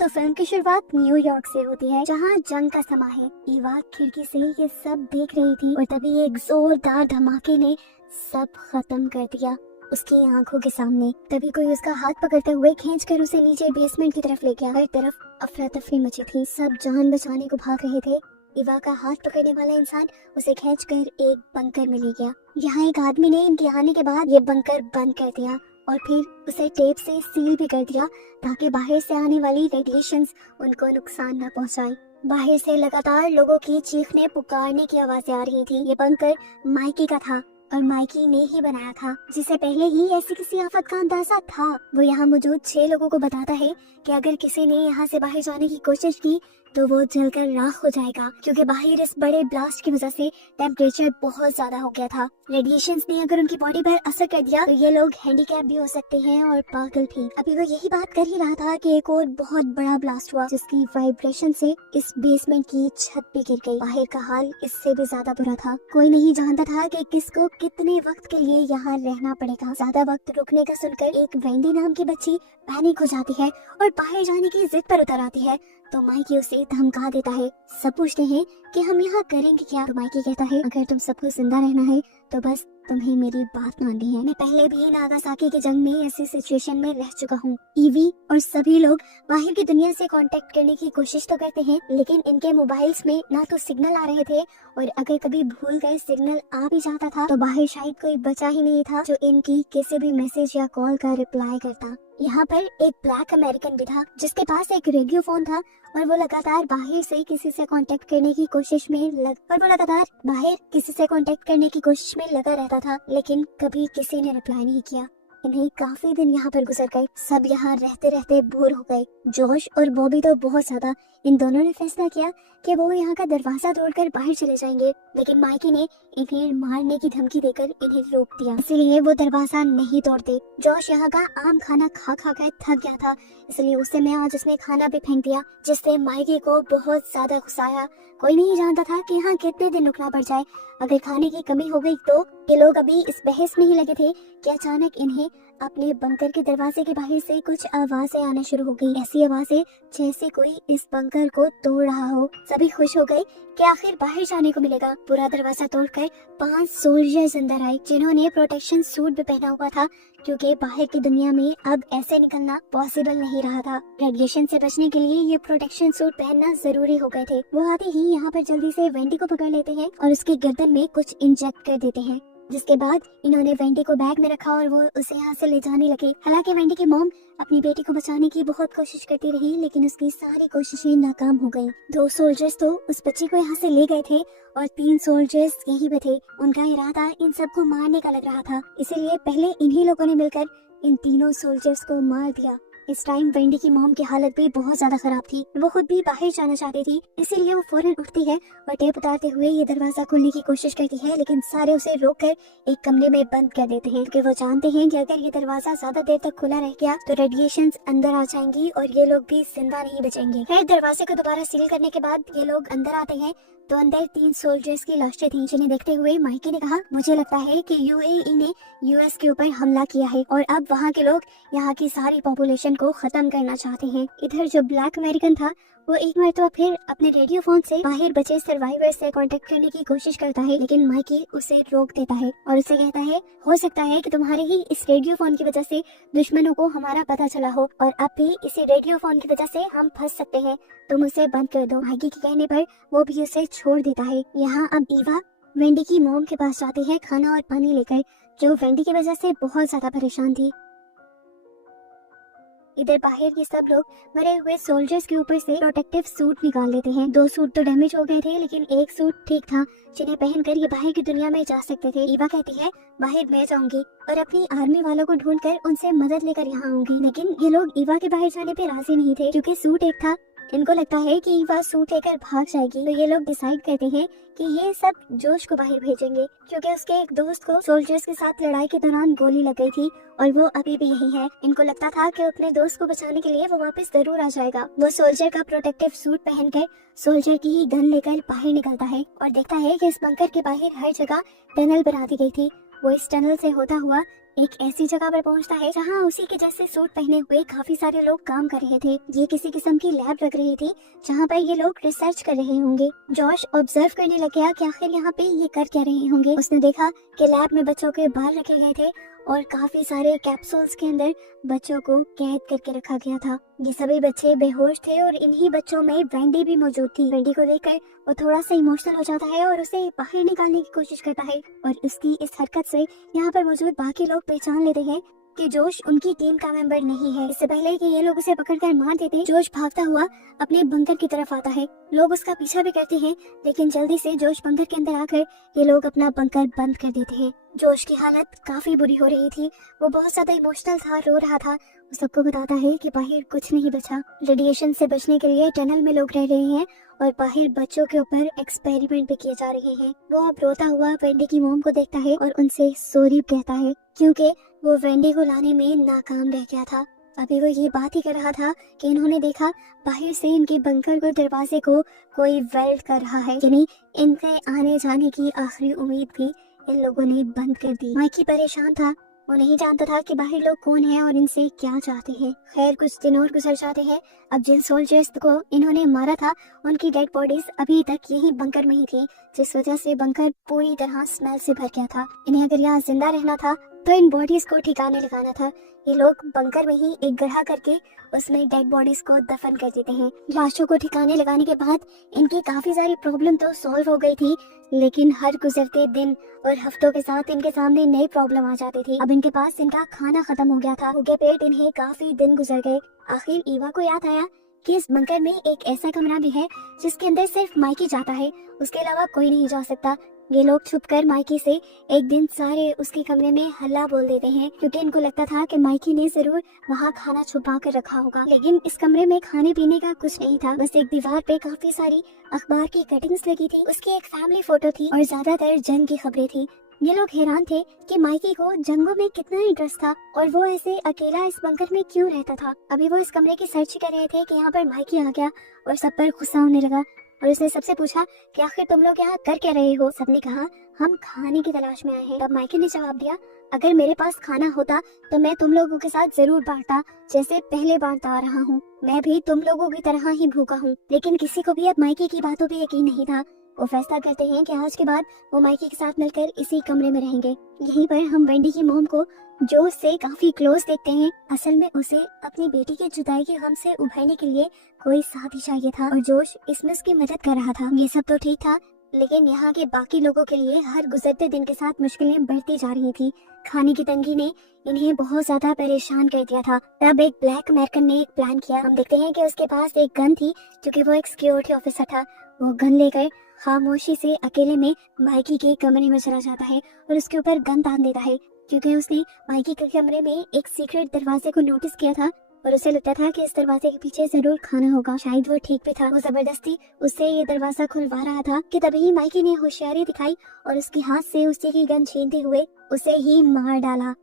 तो फिल्म की शुरुआत न्यूयॉर्क से होती है, जहाँ जंग का समा है। ईवा खिड़की से ये सब देख रही थी और तभी एक जोरदार धमाके ने सब खत्म कर दिया उसकी आंखों के सामने। तभी कोई उसका हाथ पकड़ते हुए खींचकर उसे नीचे बेसमेंट की तरफ ले गया। हर तरफ अफरा तफरी मची थी, सब जान बचाने को भाग रहे थे। ईवा का हाथ पकड़ने वाला इंसान उसे खींचकर एक बंकर में ले गया। यहाँ एक आदमी ने इनके आने के बाद ये बंकर बंद कर दिया और फिर उसे टेप से सील भी कर दिया ताकि बाहर से आने वाली रेडिएशंस उनको नुकसान न पहुंचाए। बाहर से लगातार लोगों की चीखने पुकारने की आवाजें आ रही थी। ये बंकर माइकी का था और माइकी ने ही बनाया था, जिसे पहले ही ऐसी किसी आफत का अंदाजा था। वो यहाँ मौजूद 6 लोगों को बताता है कि अगर किसी ने यहाँ से बाहर जाने की कोशिश की तो वो जलकर राख हो जाएगा, क्योंकि बाहर इस बड़े ब्लास्ट की वजह से टेम्परेचर बहुत ज्यादा हो गया था। रेडिएशंस ने अगर उनकी बॉडी पर असर कर दिया तो ये लोग हैंडीकैप भी हो सकते हैं और पागल भी। अभी वो यही बात कर ही रहा था कि एक और बहुत बड़ा ब्लास्ट हुआ, जिसकी वाइब्रेशन से इस बेसमेंट की छत भी गिर गई। बाहर का हाल इससे भी ज्यादा बुरा था। कोई नहीं जानता था कि किसको कितने वक्त के लिए यहाँ रहना पड़ेगा। ज्यादा वक्त रुकने का सुनकर एक वेंडी नाम की बच्ची पैनिक हो जाती है और बाहर जाने की जिद पर उतर आती है। तो माइकी उसे धमका देता है। सब पूछते हैं कि हम यहाँ करेंगे क्या। तो माइकी कहता है, अगर तुम सबको जिंदा रहना है तो बस तुम्हें मेरी बात माननी है। मैं पहले भी नागासाकी की जंग में ऐसी सिचुएशन में रह चुका हूँ। ईवी और सभी लोग बाहर की दुनिया से कांटेक्ट करने की कोशिश तो करते हैं, लेकिन इनके मोबाइल्स में ना तो सिग्नल आ रहे थे और अगर कभी भूल गए सिग्नल आ भी जाता था तो बाहर शायद कोई बचा ही नहीं था जो इनकी किसी भी मैसेज या कॉल का रिप्लाई करता। यहाँ पर एक ब्लैक अमेरिकन भी था जिसके पास एक रेडियो फोन था और वो लगातार बाहर से किसी से कांटेक्ट करने की कोशिश में लगा रहता था, लेकिन कभी किसी ने रिप्लाई नहीं किया। इन्हें काफी दिन यहाँ पर गुजर गए। सब यहाँ रहते रहते बोर हो गए। जोश और बॉबी तो बहुत ज्यादा। इन दोनों ने फैसला किया कि वो यहाँ का दरवाजा तोड़कर बाहर चले जाएंगे, लेकिन माइकी ने इन्हें मारने की धमकी देकर इन्हें रोक दिया, इसलिए वो दरवाजा नहीं तोड़ते। जोश यहाँ का आम खाना खा खा कर थक गया था, इसलिए उस समय आज उसने खाना भी फेंक दिया, जिससे माइकी को बहुत ज्यादा गुस्सा आया। कोई नहीं जानता था कि यहाँ कितने दिन रुकना पड़ जाए। अगर खाने की कमी हो गई तो ये लोग अभी इस बहस में ही लगे थे कि अचानक इन्हें अपने बंकर के दरवाजे के बाहर से कुछ आवाजें आना शुरू हो गई। ऐसी आवाजें जैसे कोई इस बंकर को तोड़ रहा हो। सभी खुश हो गए कि आखिर बाहर जाने को मिलेगा। पूरा दरवाजा तोड़कर 5 सोल्जर्स अंदर आए, जिन्होंने प्रोटेक्शन सूट भी पहना हुआ था, क्योंकि बाहर की दुनिया में अब ऐसे निकलना पॉसिबल नहीं रहा था। रेडिएशन से बचने के लिए ये प्रोटेक्शन सूट पहनना जरूरी हो गए थे। वो आते ही यहाँ पर जल्दी से वेंडी को पकड़ लेते हैं और उसकी गर्दन में कुछ इंजेक्ट कर देते हैं, जिसके बाद इन्होंने वेंडी को बैग में रखा और वो उसे यहाँ से ले जाने लगे। हालांकि वेंडी की मॉम अपनी बेटी को बचाने की बहुत कोशिश करती रही, लेकिन उसकी सारी कोशिशें नाकाम हो गईं। 2 सोल्जर्स तो उस बच्ची को यहाँ से ले गए थे और 3 सोल्जर्स यहीं पे थे। उनका इरादा इन सबको मारने का लग रहा था, इसीलिए पहले इन्हीं लोगों ने मिलकर इन तीनों सोल्जर्स को मार दिया। इस टाइम वेंडी की मॉम की हालत भी बहुत ज्यादा खराब थी। वो खुद भी बाहर जाना चाहती थी, इसीलिए वो फौरन उठती है और टेप उतारते हुए ये दरवाजा खोलने की कोशिश करती है, लेकिन सारे उसे रोककर एक कमरे में बंद कर देते हैं, क्योंकि वो जानते हैं कि अगर ये दरवाजा ज्यादा देर तक खुला रह गया तो रेडिएशंस अंदर आ जाएंगी और ये लोग भी जिंदा नहीं बचेंगे। फिर दरवाजे को दोबारा सील करने के बाद ये लोग अंदर आते हैं तो अंदर 3 सोल्जर्स की लाशें थी, जिन्हें देखते हुए माइकी ने कहा, मुझे लगता है कि यूएई ने यूएस के ऊपर हमला किया है और अब वहाँ के लोग यहाँ की सारी पॉपुलेशन को खत्म करना चाहते हैं। इधर जो ब्लैक अमेरिकन था वो एक मरतबा फिर अपने रेडियो फोन से बाहर बचे सर्वाइवर से कांटेक्ट करने की कोशिश करता है, लेकिन माइकी उसे रोक देता है और उसे कहता है, हो सकता है कि तुम्हारे ही इस रेडियो फोन की वजह से दुश्मनों को हमारा पता चला हो और अब भी इसी रेडियो फोन की वजह से हम फंस सकते हैं, तुम उसे बंद कर दो। माइकी के कहने पर वो भी उसे छोड़ देता है। यहाँ अब ईवा वेंडी की मॉम के पास जाती है खाना और पानी लेकर, जो वेंडी की वजह से बहुत ज्यादा परेशान थी। इधर बाहर ये सब लोग मरे हुए सोल्जर्स के ऊपर से प्रोटेक्टिव सूट निकाल लेते हैं। 2 सूट तो डैमेज हो गए थे, लेकिन एक सूट ठीक था, जिन्हें पहनकर ये बाहर की दुनिया में जा सकते थे। ईवा कहती है, बाहर मैं जाऊंगी और अपनी आर्मी वालों को ढूंढकर उनसे मदद लेकर यहाँ आऊंगी, लेकिन ये लोग ईवा के बाहर जाने पे राजी नहीं थे, क्योंकि सूट एक था। इनको लगता है कि ईवा सूट लेकर भाग जाएगी, तो ये लोग डिसाइड करते हैं कि ये सब जोश को बाहर भेजेंगे, क्योंकि उसके एक दोस्त को सोल्जर्स के साथ लड़ाई के दौरान गोली लग गई थी और वो अभी भी यही है। इनको लगता था कि अपने दोस्त को बचाने के लिए वो वापस जरूर आ जाएगा। वो सोल्जर का प्रोटेक्टिव सूट पहनकर सोल्जर की ही गन लेकर बाहर निकलता है और देखता है कि इस बंकर के बाहर हर जगह टनल बना दी गई थी। वो इस टनल से होता हुआ एक ऐसी जगह पर पहुंचता है जहां उसी के जैसे सूट पहने हुए काफी सारे लोग काम कर रहे थे। ये किसी किस्म की लैब लग रही थी जहां पर ये लोग रिसर्च कर रहे होंगे। जॉश ऑब्जर्व करने लग गया कि आखिर यहाँ पे ये कर क्या रहे होंगे। उसने देखा कि लैब में बच्चों के बाल रखे गए थे और काफी सारे कैप्सूल्स के अंदर बच्चों को कैद करके रखा गया था। ये सभी बच्चे बेहोश थे और इन्हीं बच्चों में वेंडी भी मौजूद थी। वेंडी को देखकर वो थोड़ा सा इमोशनल हो जाता है और उसे बाहर निकालने की कोशिश करता है और उसकी इस हरकत से यहाँ पर मौजूद बाकी लोग पहचान लेते हैं कि जोश उनकी टीम का मेंबर नहीं है। इससे पहले कि ये लोग उसे पकड़कर मार देते, जोश भागता हुआ अपने बंकर की तरफ आता है। लोग उसका पीछा भी करते हैं, लेकिन जल्दी से जोश बंकर के अंदर आकर ये लोग अपना बंकर बंद कर देते हैं। जोश की हालत काफी बुरी हो रही थी, वो बहुत ज्यादा इमोशनल था, रो रहा था। वो सबको बताता है कि बाहर कुछ नहीं बचा। रेडिएशन से बचने के लिए टनल में लोग रह रहे हैं और बाहर बच्चों के ऊपर एक्सपेरिमेंट भी किए जा रहे हैं। वो अब रोता हुआ वेंडी की मोम को देखता है और उनसे सॉरी कहता है, क्योंकि वो वेंडी को लाने में नाकाम रह गया था। अभी वो ये बात ही कर रहा था कि इन्होंने देखा बाहर से इनके बंकर को दरवाजे को कोई वेल्ड कर रहा है, यानी इनके आने जाने की आखिरी उम्मीद भी इन लोगों ने बंद कर दी। माइकी परेशान था, वो नहीं जानता था कि बाहर लोग कौन हैं और इनसे क्या चाहते हैं। खैर कुछ दिन और गुजर जाते हैं। अब जिन सोल्जर्स को इन्होंने मारा था उनकी डेड बॉडीज अभी तक यही बंकर में ही थी, जिस वजह से बंकर पूरी तरह स्मेल से भर गया था। इन्हें अगर यहाँ जिंदा रहना था तो इन बॉडीज को ठिकाने लगाना था। ये लोग बंकर में ही एक गड्ढा करके उसमें डेड बॉडीज को दफन कर देते हैं। लाशों को ठिकाने लगाने के बाद इनकी काफी सारी प्रॉब्लम तो सॉल्व हो गई थी, लेकिन हर गुजरते दिन और हफ्तों के साथ इनके सामने नई प्रॉब्लम आ जाती थी। अब इनके पास इनका खाना खत्म हो गया था, भूखे पेट इन्हें काफी दिन गुजर गए। आखिर ईवा को याद आया कि इस बंकर में एक ऐसा कमरा भी है जिसके अंदर सिर्फ माइकी जाता है, उसके अलावा कोई नहीं जा सकता। ये लोग छुपकर माइकी से एक दिन सारे उसके कमरे में हल्ला बोल देते हैं, क्योंकि इनको लगता था कि माइकी ने जरूर वहाँ खाना छुपा कर रखा होगा। लेकिन इस कमरे में खाने पीने का कुछ नहीं था, बस एक दीवार पे काफी सारी अखबार की कटिंग्स लगी थी, उसकी एक फैमिली फोटो थी और ज्यादातर जंग की खबरें थी। ये लोग हैरान थे कि माइकी को जंगों में कितना इंटरेस्ट था और वो ऐसे अकेला इस बंकर में क्यों रहता था। अभी वो इस कमरे की सर्च कर रहे थे कि यहाँ पर माइकी आ गया और सब पर गुस्सा होने लगा और उसने सबसे पूछा कि आखिर तुम लोग यहाँ कर क्या रहे हो। सबने कहा हम खाने की तलाश में आए हैं। तब माइकी ने जवाब दिया, अगर मेरे पास खाना होता तो मैं तुम लोगों के साथ जरूर बांटता, जैसे पहले बांटता आ रहा हूँ। मैं भी तुम लोगों की तरह ही भूखा हूँ। लेकिन किसी को भी अब माइकी की बातों पे यकीन नहीं था। वो फैसला करते हैं कि आज के बाद वो माइकी के साथ मिलकर इसी कमरे में रहेंगे। यहीं पर हम वेंडी की मोम को जो से काफी क्लोज देखते हैं। असल में उसे अपनी बेटी की जुदाई के गम से उभरने के लिए कोई साथी चाहिए था और जोश इसमें उसकी मदद कर रहा था। ये सब तो ठीक था, लेकिन यहाँ के बाकी लोगों के लिए हर गुजरते दिन के साथ मुश्किलें बढ़ती जा रही थी। खाने की तंगी ने इन्हें बहुत ज्यादा परेशान कर दिया था। तब एक ब्लैक अमेरिकन ने एक प्लान किया। हम देखते हैं कि उसके पास एक गन थी, क्योंकि वो एक सिक्योरिटी ऑफिसर था। वो गन लेकर खामोशी से अकेले में माइकी के कमरे में चला जाता है और उसके ऊपर गन तान देता है, क्योंकि उसने माइकी के कमरे में एक सीक्रेट दरवाजे को नोटिस किया था और उसे लगता था कि इस दरवाजे के पीछे जरूर खाना होगा। शायद वो ठीक भी था। वो जबरदस्ती उससे ये दरवाजा खुलवा रहा था कि तभी माइकी ने होशियारी दिखाई और उसके हाथ से उसी की गन छीनते हुए उसे ही मार डाला।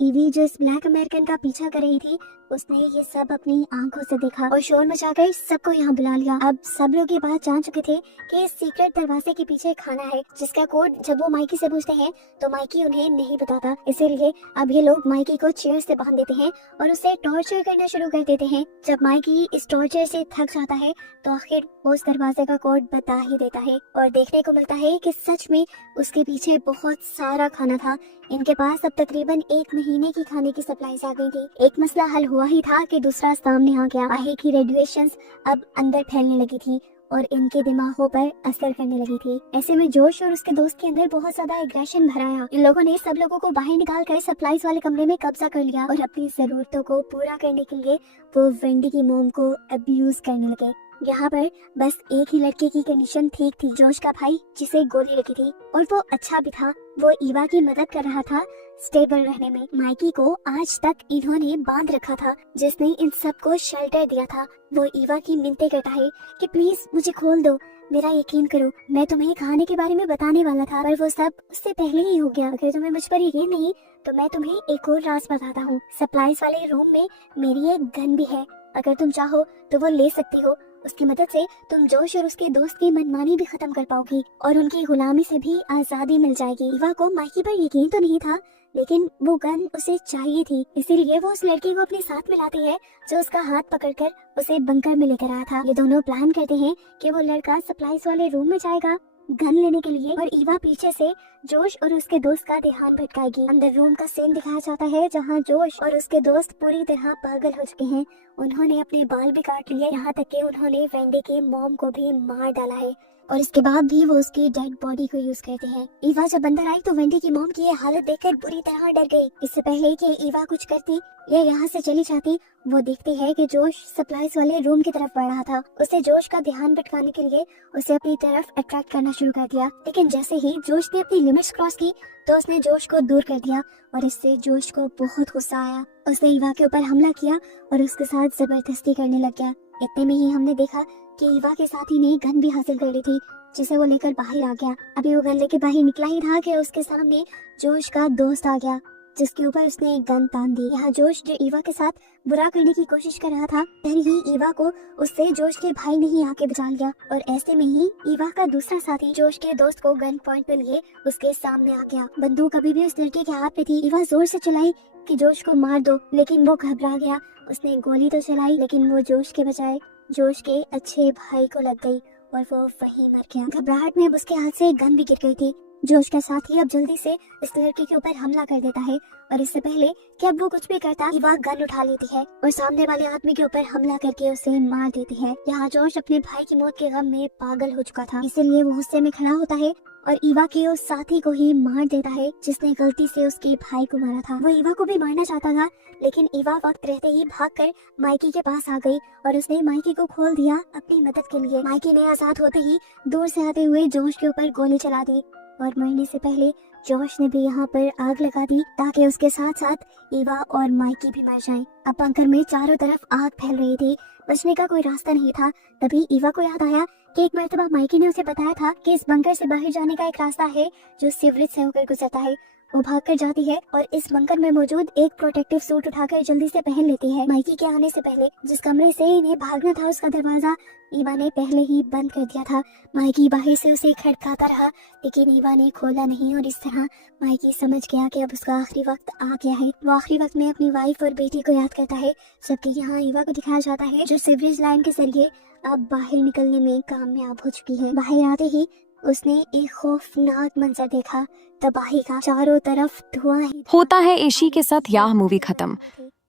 ईवी जो इस ब्लैक अमेरिकन का पीछा कर रही थी, उसने ये सब अपनी आंखों से देखा और शोर मचाकर सबको यहाँ बुला लिया। अब सब लोग ये बात जान चुके थे कि इस सीक्रेट दरवाजे के पीछे खाना है, जिसका कोड जब वो माइकी से पूछते हैं तो माइकी उन्हें नहीं बताता। इसीलिए अब ये लोग माइकी को चेयर से बांध देते हैं और उसे टॉर्चर करना शुरू कर देते हैं। जब माइकी इस टॉर्चर से थक जाता है तो आखिर वो उस दरवाजे का कोड बता ही देता है और देखने को मिलता है कि सच में उसके पीछे बहुत सारा खाना था। इनके पास अब तकरीबन 1 महीने की खाने की सप्लाईज आ गई थी। एक मसला हल हुआ ही था कि दूसरा सामने आ गया। आहे की रेडिएशंस अब अंदर फैलने लगी थी और इनके दिमागों पर असर करने लगी थी। ऐसे में जोश और उसके दोस्त के अंदर बहुत ज्यादा एग्रेशन भर आया। इन लोगों ने सब लोगों को बाहर निकाल कर सप्लाईज वाले कमरे में कब्जा कर लिया और अपनी जरूरतों को पूरा करने के लिए वो वेंडी की मोम को अब्यूज करने लगे। यहाँ पर बस एक ही लड़के की कंडीशन ठीक थी, जोश का भाई जिसे गोली लगी थी, और वो अच्छा भी था। वो ईवा की मदद कर रहा था स्टेबल रहने में। माइकी को आज तक इन्होंने बांध रखा था, जिसने इन सबको शेल्टर दिया था। वो ईवा की मिन्नतें करता है कि प्लीज मुझे खोल दो, मेरा यकीन करो, मैं तुम्हें खाने के बारे में बताने वाला था, पर वो सब उससे पहले ही हो गया। अगर तुम्हें मुझ पर यकीन नहीं तो मैं तुम्हें एक और राज बताता हूँ। सप्लाईज वाले रूम में मेरी एक गन भी है, अगर तुम चाहो तो वो ले सकती हो। उसकी मदद से तुम जोश और उसके दोस्त की मनमानी भी खत्म कर पाओगी और उनकी गुलामी से भी आजादी मिल जाएगी। ईवा को माइकी पर यकीन तो नहीं था, लेकिन वो गन उसे चाहिए थी, इसीलिए वो उस लड़के को अपने साथ मिलाती है जो उसका हाथ पकड़कर उसे बंकर में लेकर आया था। ये दोनों प्लान करते हैं कि वो लड़का सप्लाईज वाले रूम में जाएगा गन लेने के लिए और ईवा पीछे से जोश और उसके दोस्त का ध्यान भटकाएगी। अंदर रूम का सीन दिखाया जाता है जहां जोश और उसके दोस्त पूरी तरह पागल हो चुके हैं। उन्होंने अपने बाल भी काट लिए, यहाँ तक कि उन्होंने वेंडी के मॉम को भी मार डाला है और इसके बाद भी वो उसकी डेड बॉडी को यूज करते हैं। ईवा जब अंदर आई तो वेंडी की मॉम की ये हालत देखकर बुरी तरह डर गई। इससे पहले कि ईवा कुछ करती या यहाँ से चली जाती, वो देखती है कि जोश सप्लाईज वाले रूम की तरफ बढ़ रहा था। उसे जोश का ध्यान भटकाने के लिए उसे अपनी तरफ अट्रैक्ट करना शुरू कर दिया, लेकिन जैसे ही जोश ने अपनी लिमिट्स क्रॉस की तो उसने जोश को दूर कर दिया और इससे जोश को बहुत गुस्सा आया। उसने ईवा के ऊपर हमला किया और उसके साथ जबरदस्ती करने लग गया। इतने में ही हमने देखा कि ईवा के साथी ने गन भी हासिल कर ली थी, जिसे वो लेकर बाहर आ गया। अभी वो गन लेके बाहर निकला ही था कि उसके सामने जोश का दोस्त आ गया, जिसके ऊपर उसने एक गन तान दी। यहाँ जोश जो ईवा के साथ बुरा करने की कोशिश कर रहा था, तभी ही ईवा को उससे जोश के भाई ने ही आके बचा लिया और ऐसे में ही ईवा का दूसरा साथी जोश के दोस्त को गन पॉइंट पे लिए उसके सामने आ गया। बंदूक अभी भी उस लड़के के हाथ में थी। ईवा जोर से चलाई कि जोश को मार दो, लेकिन वो घबरा गया। उसने गोली तो चलाई, लेकिन वो जोश के बजाय जोश के अच्छे भाई को लग गई और वो वहीं मर गया। घबराहट में अब उसके हाथ से गन भी गिर गई थी। जोश का साथी अब जल्दी से इस लड़के के ऊपर हमला कर देता है और इससे पहले कि अब वो कुछ भी करता, ईवा गन उठा लेती है और सामने वाले आदमी के ऊपर हमला करके उसे मार देती है। यहाँ जोश अपने भाई की मौत के गम में पागल हो चुका था, इसीलिए वो गुस्से में खड़ा होता है और ईवा के उस साथी को ही मार देता है जिसने गलती से उसके भाई को मारा था। वो ईवा को भी मारना चाहता था, लेकिन ईवा वक्त रहते ही भागकर माइकी के पास आ गई और उसने माइकी को खोल दिया अपनी मदद के लिए। माइकी ने आजाद होते ही दूर से आते हुए जोश के ऊपर गोली चला दी और मरने से पहले जोश ने भी यहाँ पर आग लगा दी ताकि उसके साथ साथ ईवा और माइकी भी मर जाएं। अब बंकर में चारों तरफ आग फैल रही थी, बचने का कोई रास्ता नहीं था। तभी ईवा को याद आया कि एक मर्तबा माइकी ने उसे बताया था कि इस बंकर से बाहर जाने का एक रास्ता है जो सीवरेज से होकर गुजरता है। वो भागकर जाती है और इस बंकर में मौजूद एक प्रोटेक्टिव सूट उठाकर जल्दी से पहन लेती है। माइकी के आने से पहले जिस कमरे से इन्हें भागना था उसका दरवाजा ईवा ने पहले ही बंद कर दिया था। माइकी बाहर से उसे खटखटाता रहा, लेकिन ईवा ने खोला नहीं और इस तरह माइकी समझ गया कि अब उसका आखिरी वक्त आ गया है। वो आखिरी वक्त में अपनी वाइफ और बेटी को याद करता है, जबकि यहाँ ईवा को दिखाया जाता है जो सीवरेज लाइन के जरिए अब बाहर निकलने में कामयाब हो चुकी है। बाहर आते ही उसने एक खौफनाक मंजर देखा, तबाही का। चारों तरफ धुआं ही होता है। इसी के साथ यह मूवी खत्म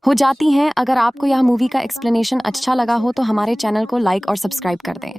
हो जाती है। अगर आपको यह मूवी का एक्सप्लेनेशन अच्छा लगा हो तो हमारे चैनल को लाइक और सब्सक्राइब कर दें।